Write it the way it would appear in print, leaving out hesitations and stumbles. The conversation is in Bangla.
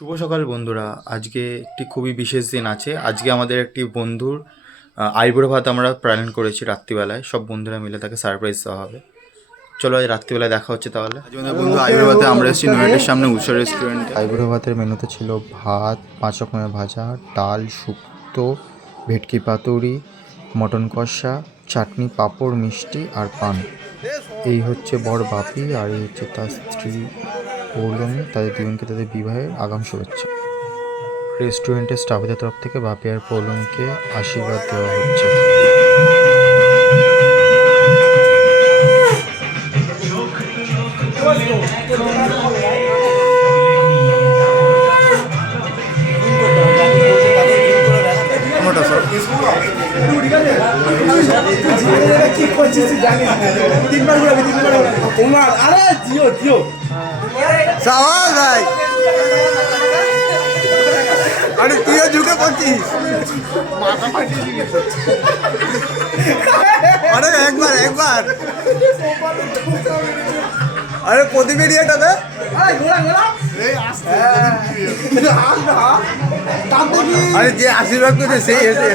শুভ সকাল বন্ধুরা। আজকে একটি খুবই বিশেষ দিন আছে। আজকে আমাদের একটি বন্ধুর আইবুড়ো ভাত আমরা প্ল্যান করেছি রাত্রিবেলায়, সব বন্ধুরা মিলে তাকে সারপ্রাইজ দেওয়া হবে। চলো আজ রাত্রিবেলায় দেখা হচ্ছে তাহলে। আজ আমাদের বন্ধু আইবুড়ো ভাতে আমরা এসেছি নয়াটের সামনে উৎসব রেস্টুরেন্টে। আইবুড়ো ভাতের মেনুতে ছিল ভাত, 5 রকমের ভাজা, ডাল, শুক্তো, ভেটকি পাতুরি, মটন কষা, চাটনি, পাঁপড়, মিষ্টি আর পান। এই হচ্ছে বর বাপি আর এই হচ্ছে তার স্ত্রী পৌলমী। তাদের দুজনকে তাদের বিবাহের আগাম শুভেচ্ছা। রেস্টুরেন্টের স্টাফদের তরফ থেকে বাপি আর পৌলমীকে আশীর্বাদ দেওয়া হচ্ছে। ভাই আরে তুইও ঝুঁকে পড়ছিস। আরে একবার একবার আরে প্রদীপ এরিয়াটা দে। আরে যে আশীর্বাদ করছে সেই এসে